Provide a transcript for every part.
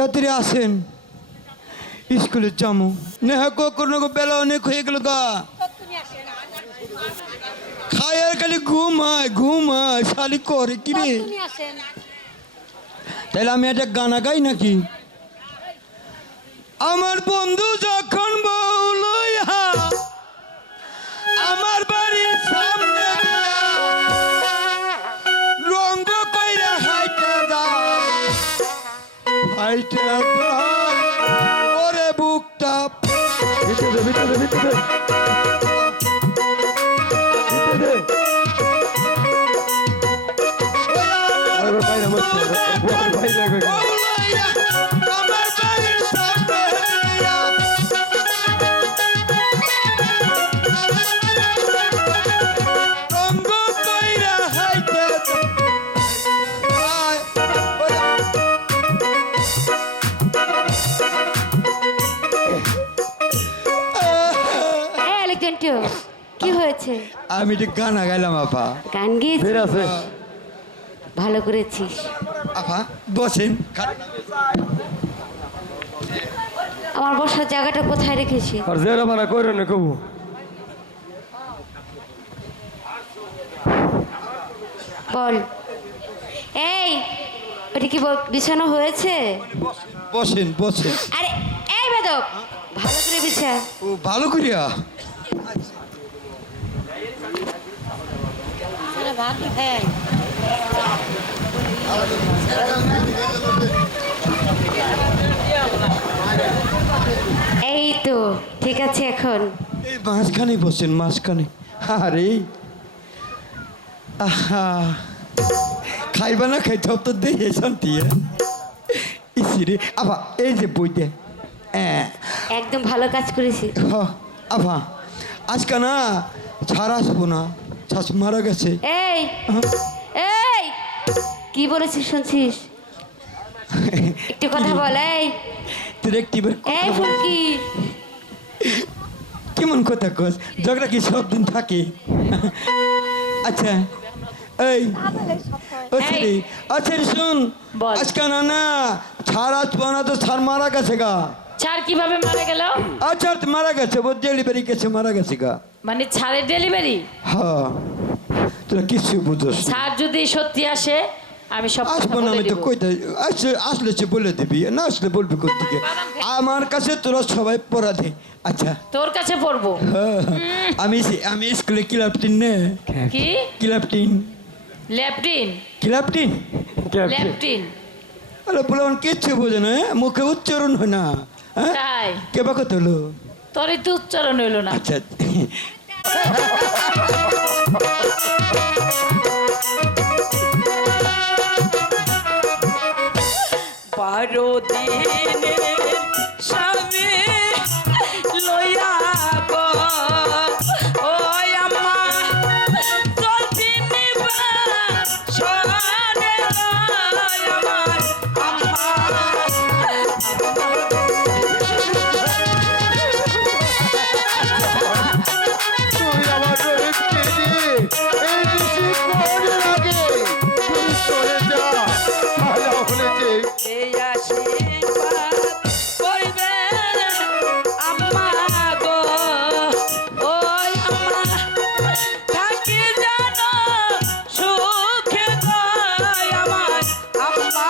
তাড়াতাড়ি আসেন, স্কুলে যাবো। নেহা কোনো বেলা অনেক হয়ে গেল গা, খায় আর খালি ঘুমায় শালি করে কি রে। তাহলে আমি একটা গানা গাই নাকি? আমার বন্ধু যখন বউ লইয়া আমার বাড়ির সামনে রঙ্গ কইরা হাইটে যায়, হাইটে ওরে বুকটা ভিতরে ভিতরে ভিতরে কি হয়েছে? আমি একটু গানা গাইলাম আপা। গান গেয়েছিস? ভালো করেছিস আপা। বসেন। আমার বসার জায়গাটা কোথায় রেখেছি? আর জেরা মানা কইরো না কবু। বল। এই ওটা কি বিছানো হয়েছে? বসেন বসেন। আরে এই বেদব, ভালো করে বিছা। ও ভালো করিয়া। এই তো ঠিক আছে। এখন এই মাঝখানে বসেন, মাঝখানে। আরে আহা, খাইবা না খাইতে হব তো দেখে শান্তি। ইসিরে আভা, এই যে বইতে একদম ভালো কাজ করেছি। আভা, আজকে না ছাড় আসবো না, ছাস মারা গেছে। এই এই কি বলেছিস শুনছিস? একটু কথা বল। এই তোর একটিবার এই ফুলকি, কেমন কথা কস? ঝগড়া কি সব দিন থাকে? আচ্ছা এই আচ্ছা শুন, আজকে না না ছাড় আসবো না তো ছাড় মারা গেছে গা। ছাড় কিভাবে মারা গেল? আচ্ছা মারা গেছে, ও ডেলিভারি কেসে মারা গেছে গা। মানে ছাড়ের ডেলিভারি? হ্যাঁ, তোরা কিছু বুঝোস? ছাড় যদি সত্যি আসে আমি সব আসবো না, আমি তো কইতে আসলে সে বলে দিবি, না আসলে বলবি কোথেকে? আমার কাছে তোরা সবাই পড়া দে। আচ্ছা তোর কাছে পড়বো? আমি আমি স্কুলে ক্লাবটিন নে। কি ক্লাবটিন? ল্যাপটিন? ক্লাবটিন ল্যাপটিন? আরে বলে কিচ্ছু বোঝে না, মুখে উচ্চারণ হয় না। তাই কে বা কত হলো? তোরই তো উচ্চারণ হইলো না। আচ্ছা বারো দিনের স্বামী লইয়া গো ওই আম্মা চলছি নিবা শোনে আমার আম্মা। তুই আমার এই বেশি করে লাগে তুই চলে যা, ভালো হয়েছে। এই আশীর্বাদ করিবে আম্মা গো ওই আম্মা থাকি জানো সুখে গয় আমার আম্মা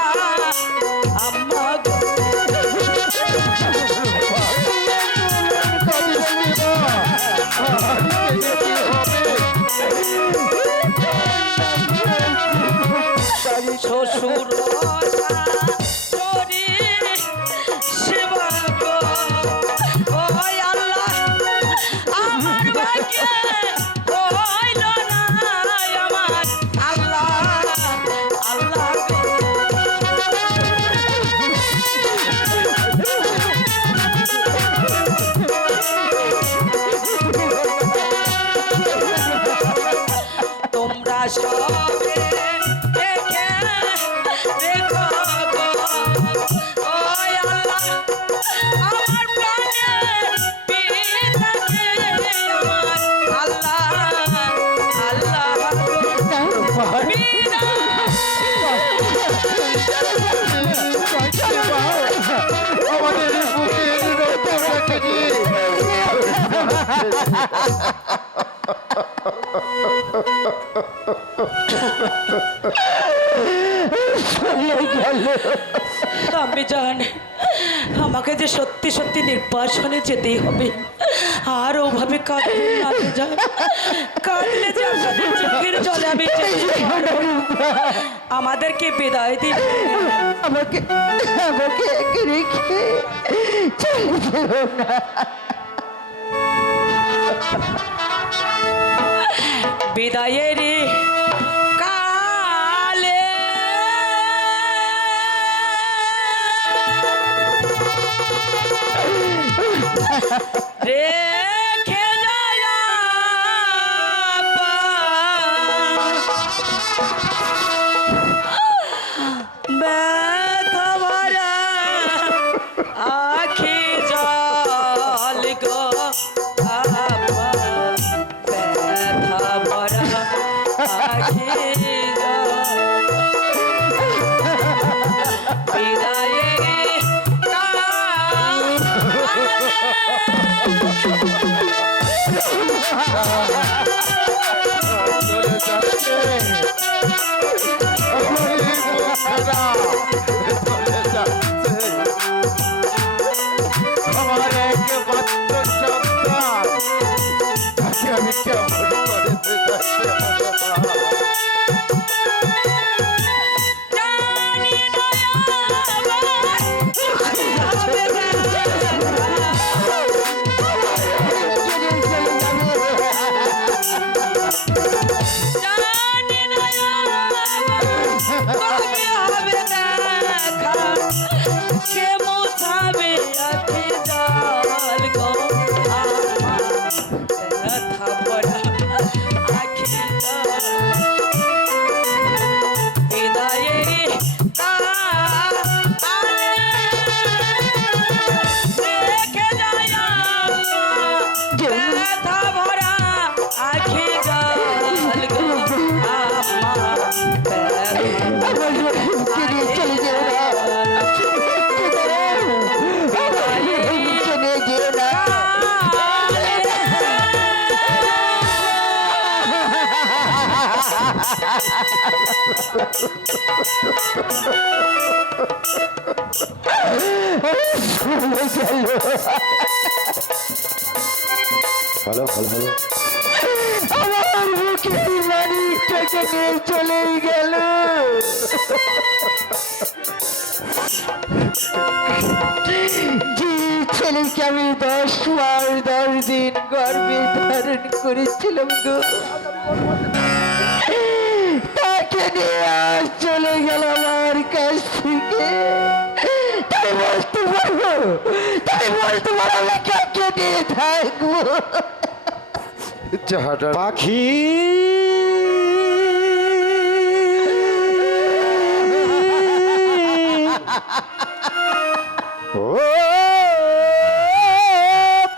আম্মা গো। শ্বশুর তোমরা সবে দেখে দেখো গো ওই আল্লাহ আমার প্রাণের পিতাকে আমার আল্লাহ আল্লাহ বিনা আমি জানি আমাকে যে সত্যি সত্যি নির্বাসনে যেতেই হবে। আর ওভাবে কাঁদলে আমি জানি কাঁদলে যে আপনাদের চোখের জলে আমি যেতে পারবো না। আমাদেরকে বিদায় দিন। আমাকে আমাকে একে রেখে চলে যেও না। বিদায়ের কালে রেখে যায় ব্যথা ভরা আখি জল গো ব্যথা ভরা আখি জল বিদায়ের চলে যাচ্ছে আমার এই মুখটা চলে যাচ্ছে আমার একমাত্র সন্তান তাকে আমি কেমন করে যাচ্ছে জানি না জানি না কবে হবে দেখা কে মোছাবে আখি জল গো আমার ব্যথা ভরা আখি জল বিদায়ের কালে রেখে যায় ব্যথা ভরা আখি জল গো আমার আমার রহিমকে নিয়ে চলে যেও না। আমার রহিমকে নিয়ে যেও না। হ্যালো হ্যালো হ্যালো আমার বুকের মানুষটাকে নিয়ে চলেই গেল। যে ছেলেকে আমি 10 মাস 10 দিন গর্ভে ধারণ করেছিলাম গো, তাকে নিয়ে আজ চলে গেল আমার কাছ থেকে। তাই বলতে পারবো আমি কাকে নিয়ে থাকবো? যাহাটা পাখি ও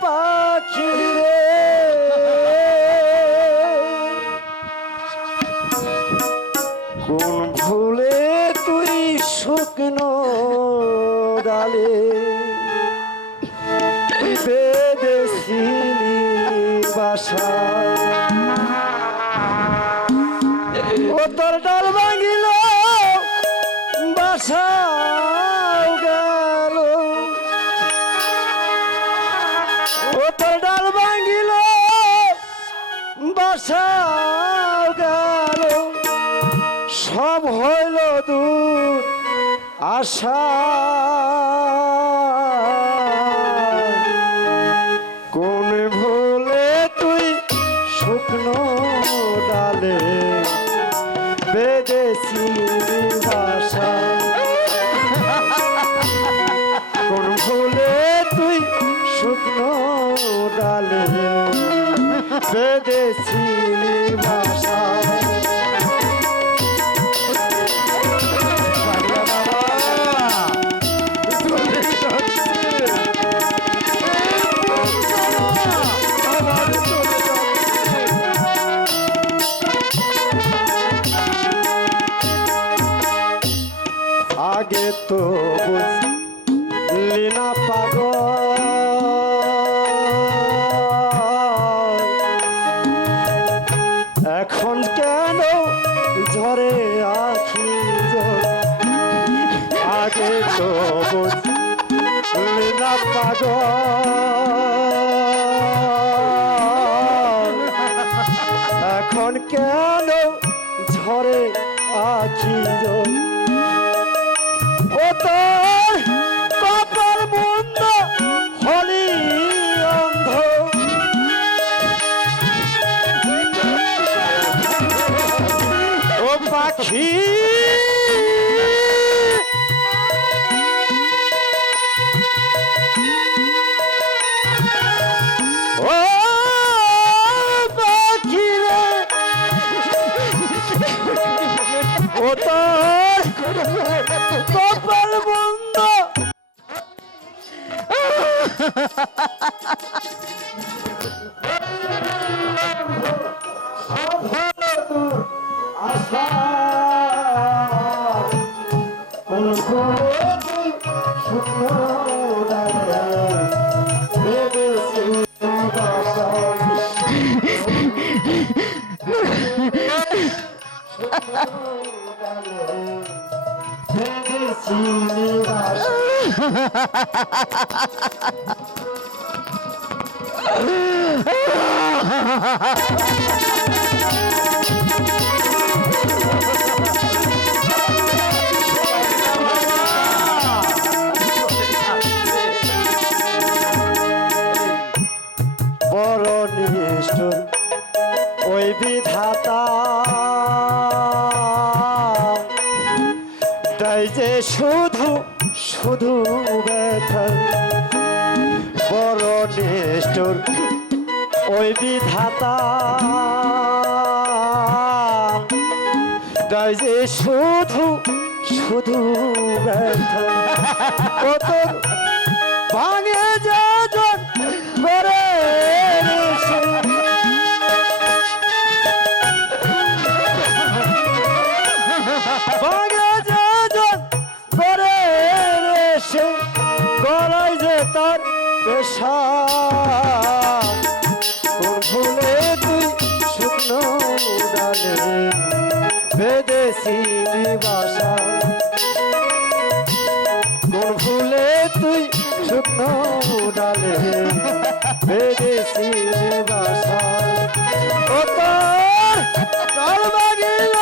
পাখি রে কোন ভুলে তুই শুকনো ডালে বেদেশিনী বাসা ও তোর ডাল ভাঙিল বাসা গেল ও তোর ডাল ভাঙিল বাসা গেল সব হইল দূর আশা কোন ভুলে তুই শুকনো ডালে বেদেশি ভাষা কোন ভুলে তুই শুকনো ডালে বেদেশি ভাষা আগে তো বুঝলি না পাগল এখন কেন ঝরে আখি জল? আগে তো বুঝলি না পাগল, এখন কেন ঝরে আখি জল? ও তোর কপাল মন্দ হলি অন্ধ, ও পাখি ও পাখি রে, ও তোর কপাল বন্ধ। বড় নিষ্ঠুর ওই বিধাতা, তাই যে শুধু শুধু ব্যথা। বড় নিষ্ঠুর ওই বিধাতা, তাই যে শুধু শুধু ব্যথা। কত ভাঙে যাজন করে ভাঙে যাজন করে সে গলায় যে তার পেশা। তোর ভুলে তুই শুকনো ডালে বেদেশি বাসা, তোর ভুলে তুই শুকনো ডালে বেদেশি বাসা। ও তোর ডাল বাগিল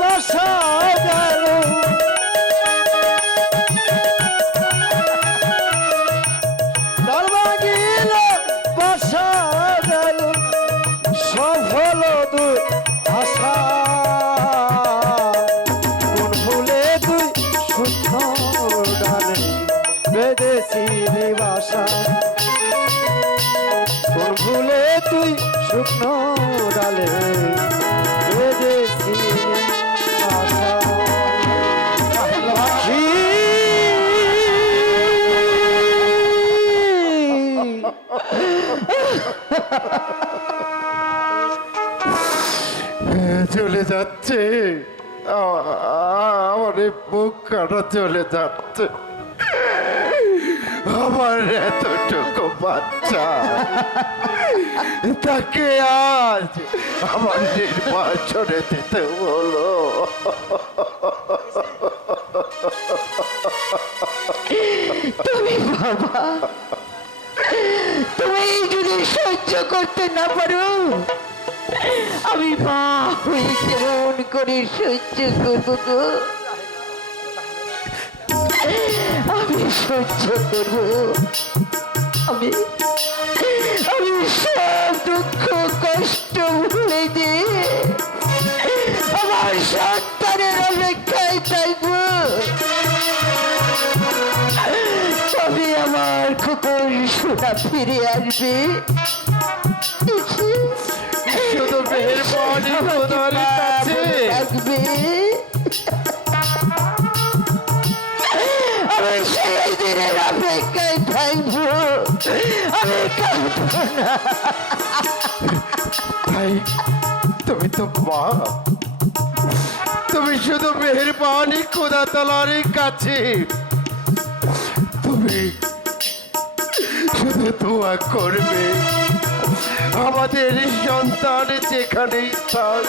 বাসা গেল, ডাল বাগিল বাসা গেল, সব হলো দুই আশা। কোন ভুলে তুই শুকনো ডালে বেদেশি বাসা, কোন ভুলে তুই শুকনো ডালে বেদেশি বাসা। পাখি চলে যাচ্ছে, আমার এই বুক কাটা চলে যাচ্ছে। আমার এতটুকু বাচ্চা, তাকে আজ আমার নির্বাচনে দিতে বলো। তুমি বাবা, তুমি যদি সহ্য করতে না পারো, আমি মা হয়ে কেমন করে সহ্য করবো গো? আমি সহ্য করবো, আমি আমি সব দুঃখ কষ্ট ভুলে দিয়ে আমার সন্তানের অপেক্ষায় থাকবো। তবে আমার খোকন সোনা ফিরে আসবে। শুধু মেহেরবানি খোদার কাছে থাকবে, আমি সেই দিনের অপেক্ষায় থাকবো, আমি কাঁদবো না। ভাই, তুমি তো মা, তুমি শুধু মেহেরবানি খোদা তাআলার কাছে তুমি শুধু দোয়া করবে, আমাদের সন্তান যেখানেই থাক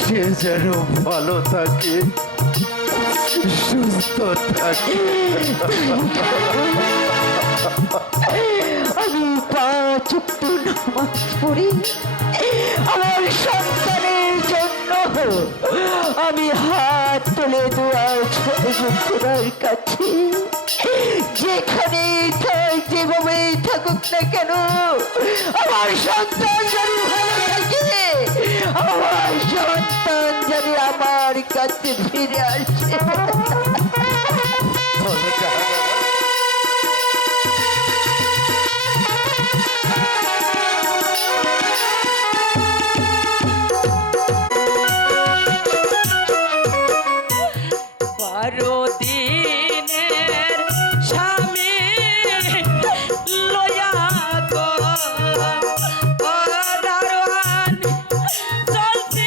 সে যেন ভালো থাকে, সুস্থ থাকে। আমি 5 ওয়াক্ত নামাজ পড়ি আমার সন্তানের জন্য। আমি হাত তুলে দোয়া করব খোদার কাছে, যেখানেই থাক যেভাবেই থাকুক না কেন আমার সন্তান যেন ভালো থাকে, আমার সন্তান যেন আমার কাছে ফিরে আসে। বারো দিনের স্বামী লয়া গো ও দারোয়ান চলছি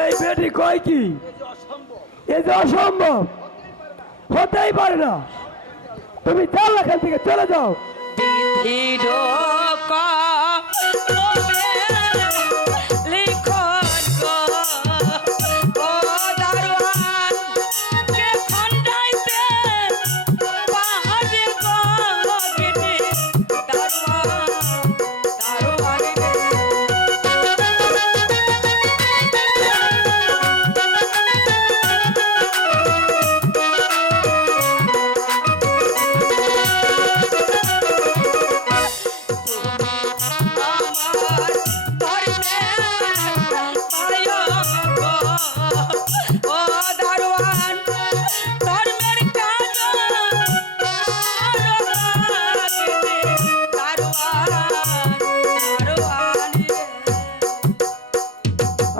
এই বেটি কয় কি এই যে অসম্ভব, হতেই পারে না। তুমি চাল এখান থেকে চলে যাও। বিধির লিখন গো ও দারোয়ান কে খন্ডাইতে পাহাড়ে গো গিনি দারোয়ান দারোয়ান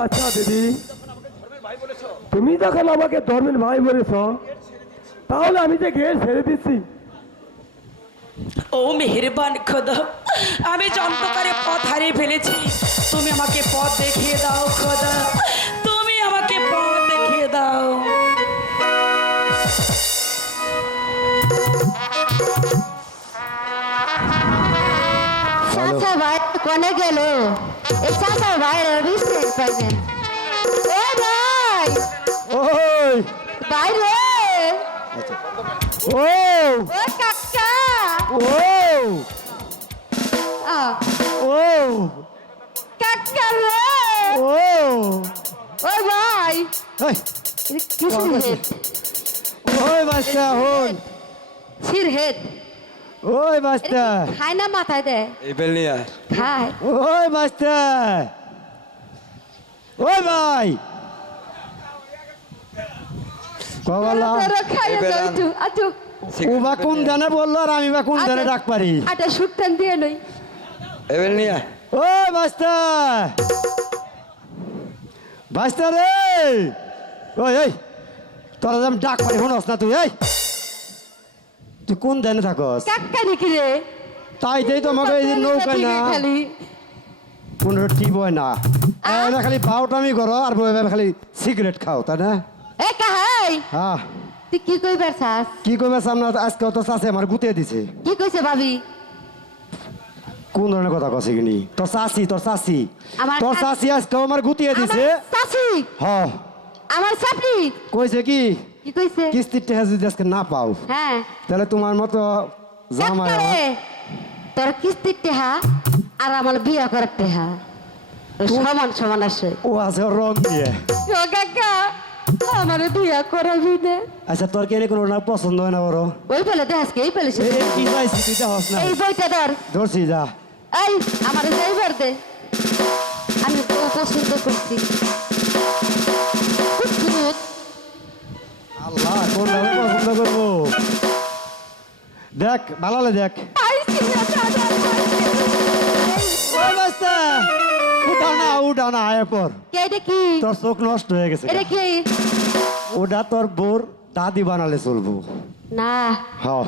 আচ্ছা দিদি, তুমি যখন আমাকে ধর্মের ভাই বলেছ, তাহলে আমি যে গেট ছেড়ে দিচ্ছি। ও মেহেরবান খোদা, আমি যন্ত্রকারে পথ হারিয়ে ফেলেছি, তুমি আমাকে পথ দেখিয়ে দাও খোদা, তুমি আমাকে পথ দেখিয়ে দাও। চাচা ভাই কোনে গেল? এই চাচা ভাইয়ের বিস্তার পাইবেন। এ ভাই, ওই ভাই রে, ও ও কাকা, ও ও কাকা রে, ও ও ভাই, এই, কিসের হেড? ওই বাচ্চা হন, সির হেড ওই বাচ্চা, খায় না মাথায় দে, এই বেল নিয়ে আয়। খায়। ওই বাচ্চা, ওই ভাই কবালা তোরা খাইয়ে এই বেল যাও আন। একটু, আজু ও বা কোন জানে বললো আর আমি বা কোন জানে ডাক পারি। আটা সুটটান দিয়ে নই। এই বেল নিয়ে আয়। ওই বাস্তা, বাস্তা রে, ওই এই তোরা যেমন ডাক পারি শোনস না তুই, এই তুই কোন জানে থাকস? কাকা নাকি রে? তাই দেই তোমাকে এই যে নৌকায় না খালি কোন টিপ হয় না, এরা খালি বাউটামি করো আর বইভাবে খালি সিগারেট খাও, তাই না? এ কাহাই, হ্যাঁ, তুই কি কইবার চাস? কি করবে সামনে আজকে তো চাষে আমার গুতিয়ে দিছে। কি কইছে ভাবি? কোন ধরনের কথা কছে কিনি? তোর চাষি আমার তোর চা- চাষি আজকে আমার গুতিয়ে দিছে। চাচি, হ, আমার চাপড়ি কইছে কি কি কইছে? কিস্তির টাকা যদি আজকে না পাও হ্যাঁ, তাহলে তোমার মতো জামাই কাকারে, তোর কিস্তির টেহা আর আমার বিয়া করার টেহা সমান সমান আসে। ও আছে ওর রং দিয়ে। ও কাকা, আমার বিয়া করাবি না? আচ্ছা তোর কেন কোনো না পছন্দ হয় না বড়? ওই পেলে দে আজকে এই পেলে এই কি পাইছি তুই হস না, এই বইটা ধর। ধরছি যা। এই আমার যাইবার দে, আমি বউ পছন্দ করছি। কুৎকুত, আল্লাহ কোন দামে পছন্দ করবো দেখ, ভালো দেখ। পাইছি না দাদা, পাইছি। ওই বাস্তা, উঠা না এরপর কে এটা কি তোর চোখ নষ্ট হয়ে গেছে এটা কি ওটা তোর বোর দাদি বানালে চলবো না হ্যাঁ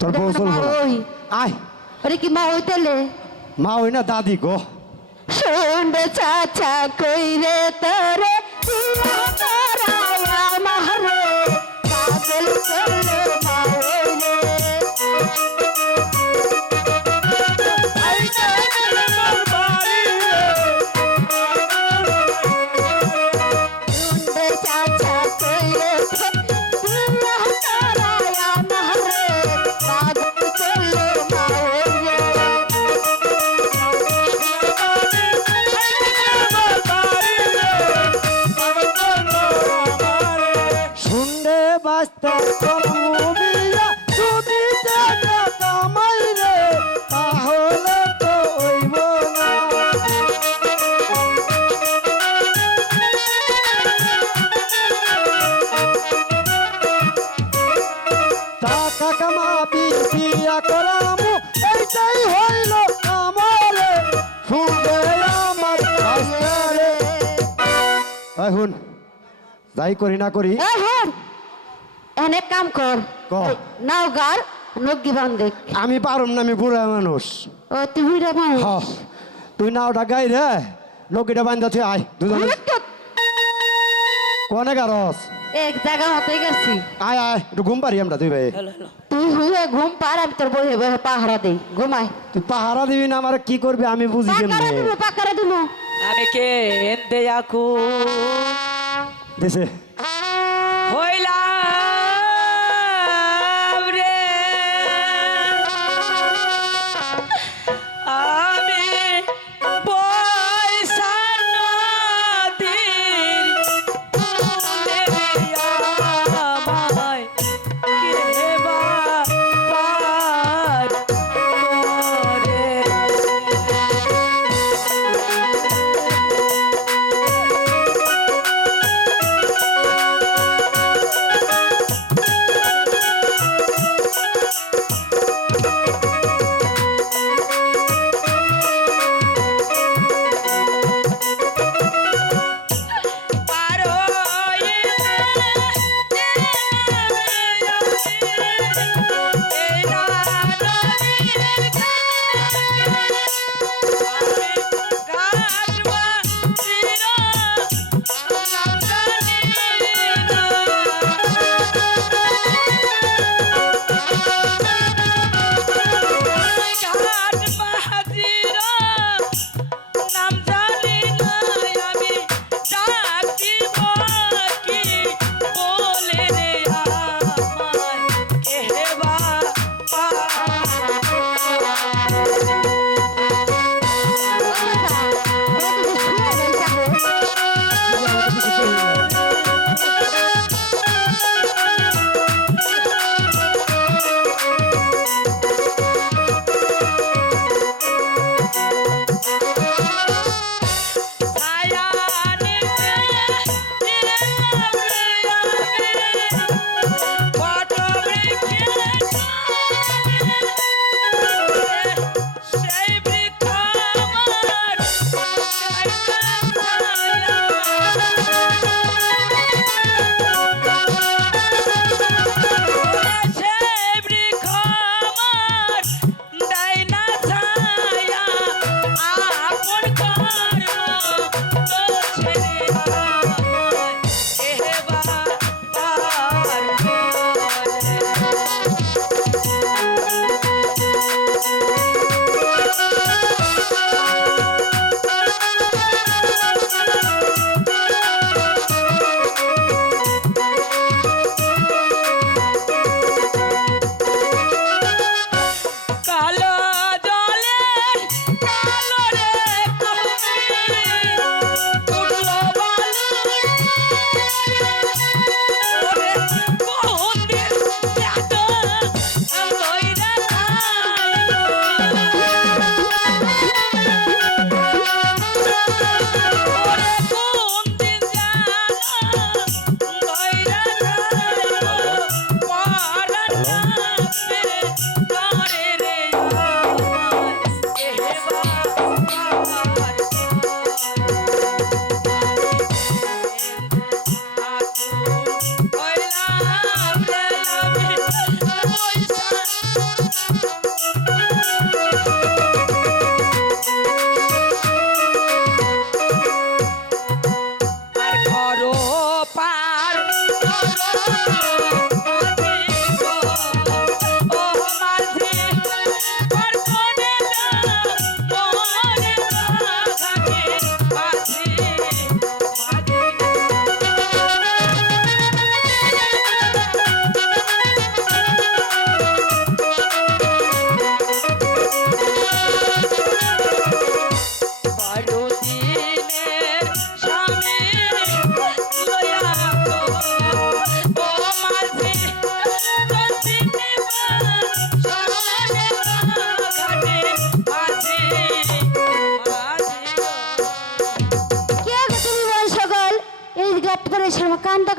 তোর এটা বউ আমার চলবো মা না। ওই আয় ওরে কি মা হইতেলে মা ওই না দাদি গো শুনবে চাচা কইরে তোরে পিয়া তোরা আমারে পাগল করলে মা ওইলে শুনবে চাচা কইরে পিয়া তোরা আমারে পাগল করলে মা ওইলে শুনলে বাস্তা কলমিয়া যদি টাকা কামাই রে তাহলে তো হইব না টাকা কামাবি বিয়া করামু এইটাই হইল আমারে শুনবে আমার বাস্তারে এখন যাই করি না করি এখন এনে কাম কর ক। নাও গার নগ্গি বান্ধে আমি পারুম না আমি বুড়া মানুষ ও তুই রে মা হ তুই না ওটা গাই রে লোকিটা বান্ধা তুই আয় দুজনে কোনে গারস এক জায়গা হতে গেছি আয় আয় একটু ঘুম পারি আমরা তুই ভাই হ্যালো হ্যালো তুই হুয়ে ঘুম পার আমি তোর বহে বহে পাহারা দেই ঘুমাই তুই পাহারা দিবি না আমার কি করবি আমি বুঝি পাকারা কেমনে দিমু পাকারা দিমু আমি কে এন্দে আকু দেশে হইলাম রে আমি বৈশাখ নদীর কূলে আমায় কে বা পার করে।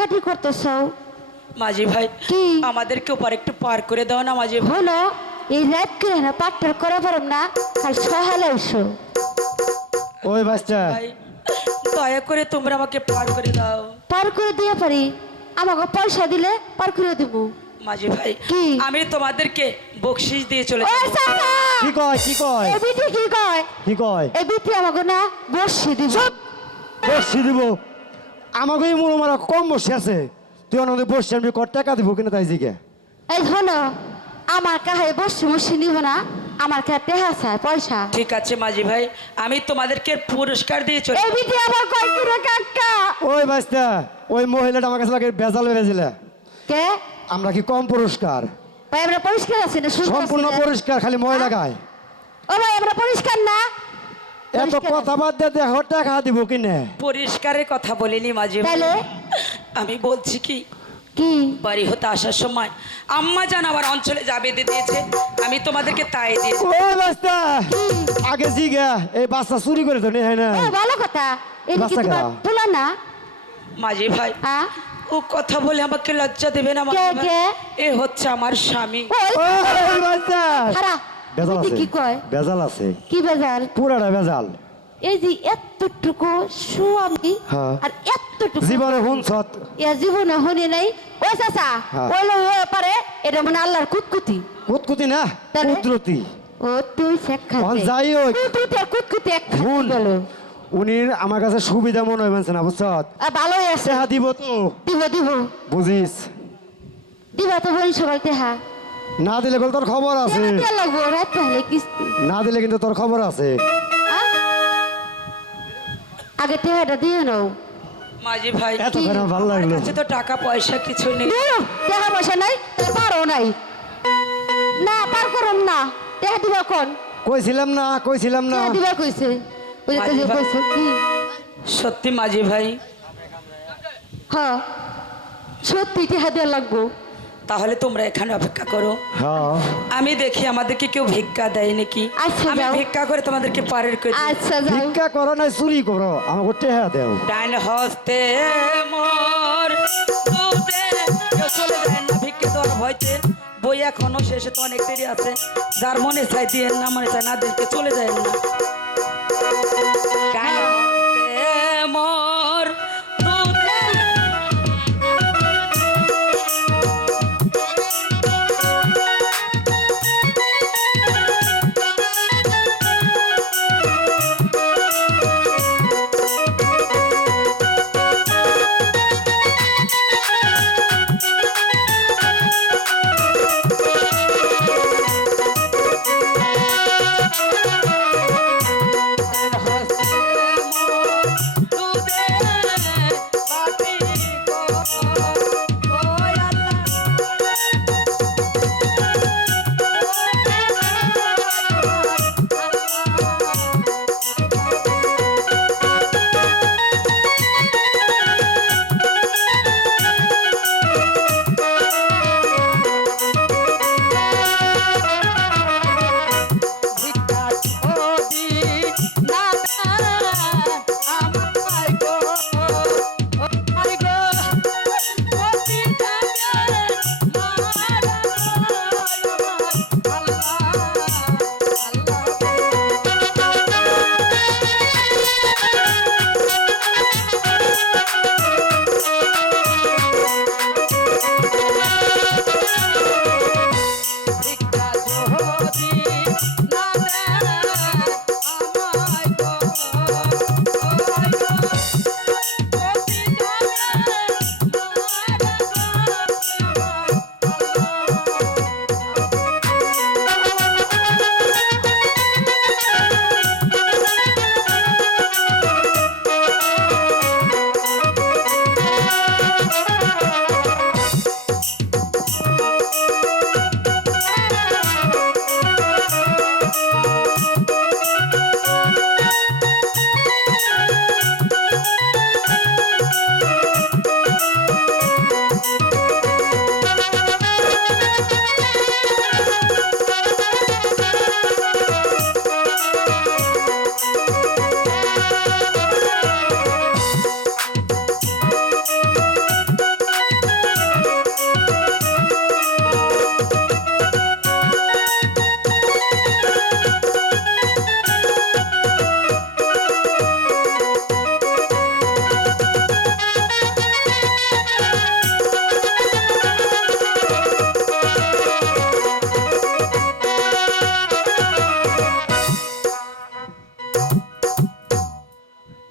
কান্নাকাটি করতেছো? মাঝি ভাই কি? আমাদেরকে ওপার একটু পার করে দাও না মাঝি ভাই। হলো এই রাত করে না পাট্টার করে পারম না, কাল সহালে এসো। ওই বাচ্চা ভাই দয়া করে তোমরা আমাকে পার করে দাও। পার করে দিয়ে পারি, আমাকে পয়সা দিলে পার করে দিব। মাঝি ভাই কি? আমি তোমাদেরকে বকশিস দিয়ে চলে ও যাবো। চাচা, কি কয় কি কয় এই বিটি কি কয়? কি কয় এই বিটি আমাকে না বসে দিব। বসি দিব আমাকে এই মনে মারা কম বসে আছে তুই অনেক বসে আমি কত টাকা দিব কিনা তাই জিগে এই হলো আমার কাহে বসে বসে নিব না, আমার কাছে টেহা চায় পয়সা। ঠিক আছে মাঝি ভাই আমি তোমাদেরকে পুরস্কার দিয়ে চলে এই বিটি আমার কয় কি রে কাকা? ওই বাচ্চা ওই মহিলাটা আমার কাছে লাগে বেজাল বেজেছিল কে আমরা কি কম পুরস্কার ভাই আমরা পরিষ্কার আছি না? শুনতে সম্পূর্ণ আছি না? পরিষ্কার খালি মহিলা গায় ও ভাই আমরা পরিষ্কার না? এত পরিষ্কার কথা বাদ দিয়ে দেখো টাকা দিব কিনে পরিষ্কারের কথা বলিনি মাঝি ভাই। তাহলে আমি বলছি কি কি? বাড়ি হতে আসার সময় আম্মা জান আমার অঞ্চলে যাবে দিয়েছে, আমি তোমাদেরকে তাই দিয়েছি। ওই বাচ্চা আগে জিগা এই বাচ্চা চুরি করে তো নেই না ও ভালো কথা, এই কি বাচ্চা তোমার কারা? তুলা না? মাঝি ভাই হ্যাঁ ও কথা বলে আমাকে লজ্জা দেবে না মাঝি কে, ভাই? কে? এ হচ্ছে আমার স্বামী। ওই ওই বাচ্চা খারা বেজাল বিটি আছে কি কয়? বেজাল আছে কি বেজাল? পুরাটা বেজাল এই যে এতটুকু স্বামী হ্যাঁ। আর এতটুকু জীবনে হুনছত এ জীবনে হনি নাই। ও চাচা হ্যাঁ। ওই লোক পারে এটা মানে আল্লাহর কুতকুতি। কুতকুতি না তাহলে? কুদরতি ও তুই শেখ অন খাতে যাই হোক কুতকুতি আর কুতকুতি এক শুন। বলো। উনি আমার কাছে সুবিধা মনে হয় মানছে না বুঝছত আর ভালোই আছে, টাকা দিব তো দিব দিব বুঝিস দিব তো বলি সবাই তেহা না দিলে বল তোর খবর আছে তেহা লাগবো রাত তাহলে কিস্তি। না দিলে কিন্তু তোর খবর আছে আ? আগে তেহাটা দিয়ে নাও। মাঝি ভাই এত কেন ভালো আমার লাগলো কাছে তো টাকা পয়সা কিছু নেই। দিও, তেহা পয়সা নাই পারো নাই না, পার করম না। তেহা দিবা কোন? কইছিলাম না তেহা দিবা কইছে ওই যে মাঝি ভাই। কইছে কি? সত্যি মাঝি ভাই হ্যাঁ সত্যি তেহা দেওয়া লাগবো। তাহলে তোমরা এখানে অপেক্ষা করো, হ্যাঁ আমি দেখি আমাদেরকে কেউ ভিক্ষা দেয় নাকি। আচ্ছা, আমি যাও। ভিক্ষা করে তোমাদেরকে পারের করে দিই। আচ্ছা যাও। ভিক্ষা করো না চুরি করো আমাকে টেহা দেও ডাইন হস্তে মোর দুধে কেউ চলে যায় না ভিক্ষে দেওয়ার ভয়তে। বই এখনো শেষে তো অনেক দেরি আছে, যার মনে চাই দিয়ে না মনে চায় না দিলকে চলে যায় না। ডাইন হস্তে মোর দুধে হস্তে মোর দুধে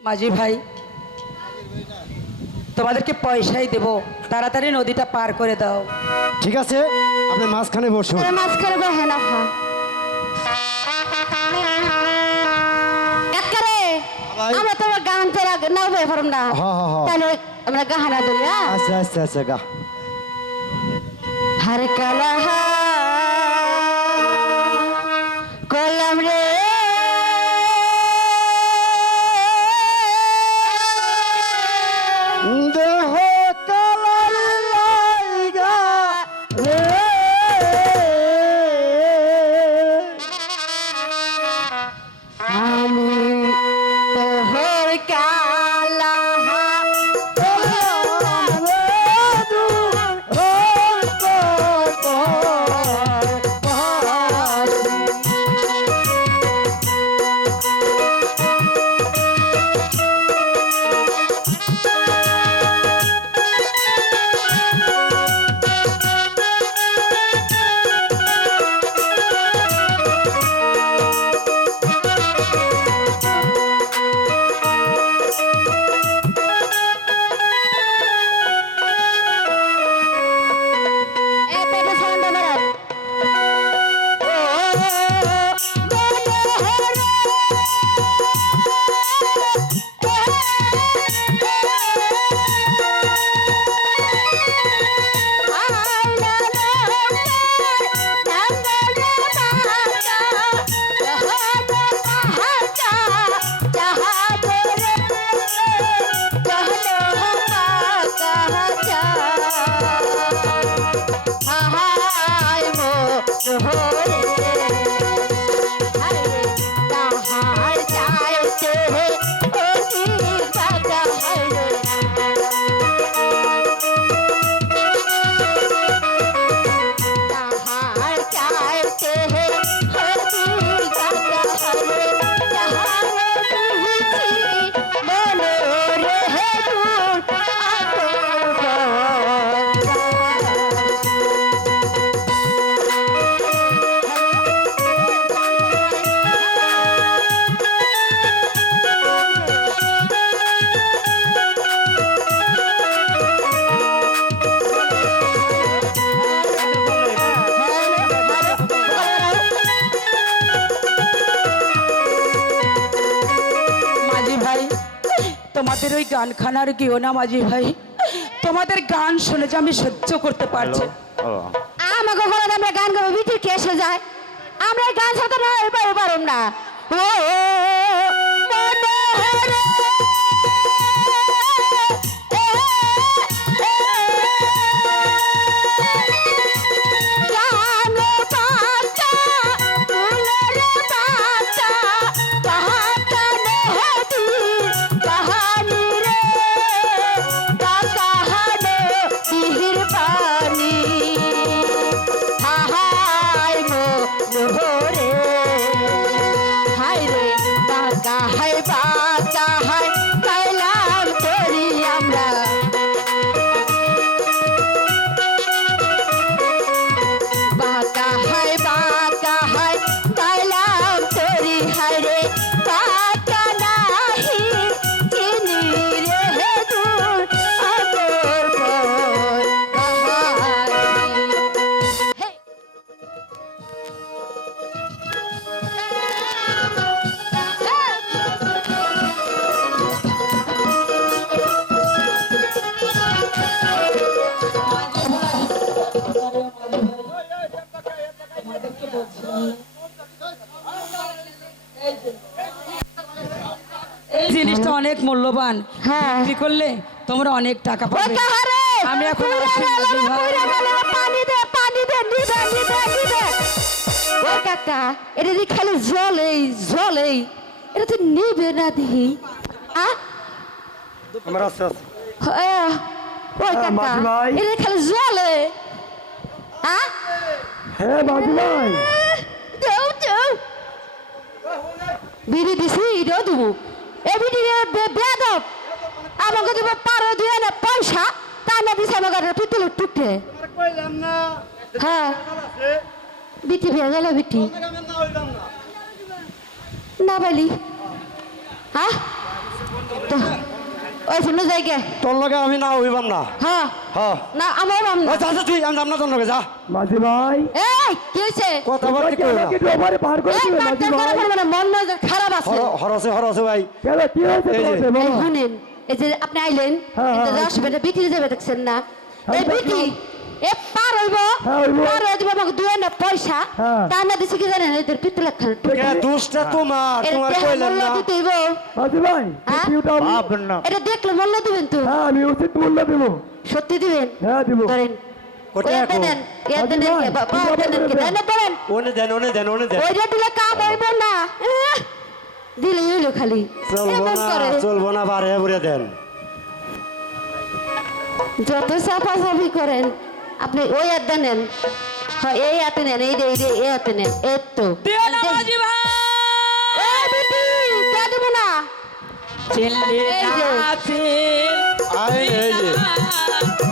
মাঝি ভাই, তোমাদেরকে পয়সাই দেব, তাড়াতাড়ি নদীটা পার করে দাও। ঠিক আছে, আপনি মাঝখানে বসুন। মাঝখানে বহেন আপা। এক্কারে, ভাই। আমরা তো গান তেরা নাও বই পারম না। হ, হ, হ। তাহলে আমরা গাহানা ধরি, হ্যাঁ? আচ্ছা আচ্ছা আচ্ছা গা। हर कला कलम रे দেহ কালার লাইগা রে আমি তোহর কালা তোমাদের ওই গানখানার গিয়েও না মাঝি ভাই, তোমাদের গান শুনে যে আমি সহ্য করতে পারছি। আমাকে বলেন আমরা গান গাবো, ভিতর কে এসে যায়? আমরা এই গান সাথে না এবার পারম না। ও মনোহরে এই জিনিসটা অনেক মূল্যবান, হ্যাঁ। বিক্রি করলে তোমরা অনেক টাকা ও পাবে। কাহারে আমি এখন পুইরা আসি গেল, মাঝি ভাই। পুইরা গেল, পানি দে নিবে নিবে। ও কাকা, এটা দি খালি জলেই এটা তো নিবে না দিহি। আমার আস্তে আস্তে ওই কাকা, মাঝি ভাই। এটা খালি জলে। হ্যাঁ বাবু ভাই, দেও বিড়ি দিছি, এটাও দেবো। এ বিড়ি বেদব আমাকে দেবো 12 না পয়সা, তা না দিছে আমাকে পিতলের টুকটে। হ্যাঁ বিটি ভেজালো বিটি না বলি। হ্যাঁ তো ওই শুনে যাই গে তোর লগে আমি না হইবাম না হ্যাঁ হ্যাঁ না আমার বাম না যা যা তুই আমি যাম না তোর লগে যা মাঝি ভাই এই কি হইছে কথা বলতে কই না কি ডোবারে পার করে এই দিবে বাচ্চা মাঝি ভাই করে মানে মন নজর খারাপ আছে হরসে ভাই কেন কি হয়েছে এই যে, তোমাদের এই বাবা শুনেন এই যে আপনি আইলেন হ্যাঁ, এটা হ্যাঁ, রাসবেটা বিক্রি যাবে দেখছেন না এই দেখলাম। বিক্রি এ পার হইব হ্যাঁ, হইবো। পার হয়ে যাবে আমাকে দুই না পয়সা হ্যাঁ। তা না দিছে কি জানেন এদের পিতলা খান কে দোষটা তোমার তোমার কইলেন না দিতে হইব মাঝি ভাই হ্যাঁ? ডিউটা এটা দেখলে মূল্য দিবেন তো হ্যাঁ আমি উচিত মূল্য দেব সত্যি দিবেন হ্যাঁ দিব ধরেন কোথায় ওই এখন? দেন ইয়াতে নেন কে বাবা দেন কে দেন ধরেন ওনে দেন ওইটা দিলে কাম হইব না দিলে হইলো খালি চলবো না বারে বুড়ে দেন যত চাপাচাপি করেন আপনি ওই হাতে নেন হ্যাঁ এই হাতে নেন এই হাতে নেন এই তো দিও না মাঝি ভাই এই বিটি কে দিব না চিনলি এই যে। না আয় এই যে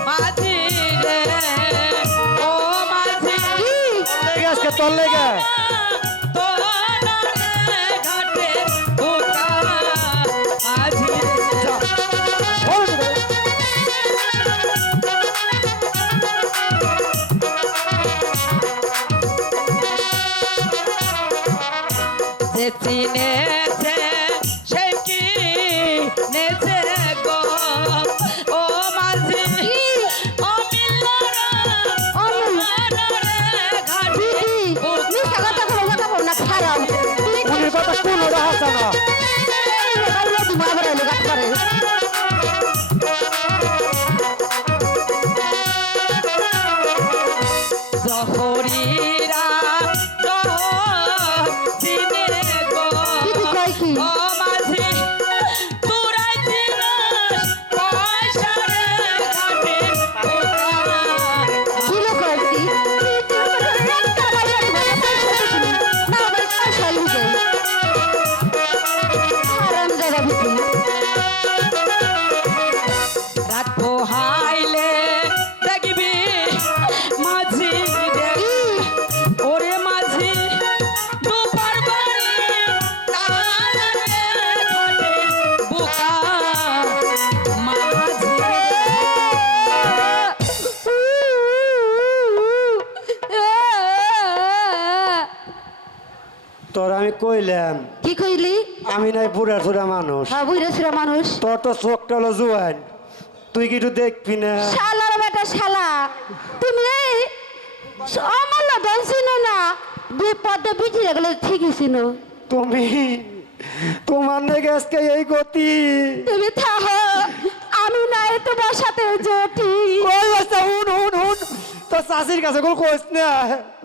মাঝি রে ও মাঝি কি লেগে আজকে তোর লেগে তোর ঘাটে বোকা মাঝি রে যে চিনেছে সে কি নেছে গো ও মাঝি ও মিল্লারা ও মিল্লারা ঘাটে বিটি মিথ্যা কথা বলবো না খারাপ উনি কথা কোনোটা হাসা না তুমি আবার এলো গাছ করে জহরিরা জহর চিনে গো বিটি কয় কি ও মাঝি তুরাই চিনস পয়সা রে ঘাটে কিলো কয় কি রাত পোহাইলে দেখবি মাঝি রে ওরে মাঝি দুপার বাড়ি কানারে ঘাটে বোকা মাঝি তোর আমি কইলাম কি কইলি আমি নাই বুড়া মানুষ হ্যাঁ বুঝে ছিল মানুষ তোর তো চোখটা হলো জুয়ান তুই কি একটু দেখবি না শালার বেটা শালা তুমি এই অমূল্য ধন চিনো না বিপদে বিছিয়ে গেলে ঠিকই চিনো তুমি তোমার নাকি আজকে এই গতি তুমি থাকো আমি নাই তোমার সাথে জটি ওই বাচ্চা হুন তোর চাষির কাছে কোনো কোচ না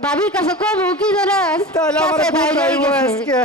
ভাবির কাছে কবু কি জানাস তাহলে আমার সাথে বাইরে বুঝাইবো গেছে। আজকে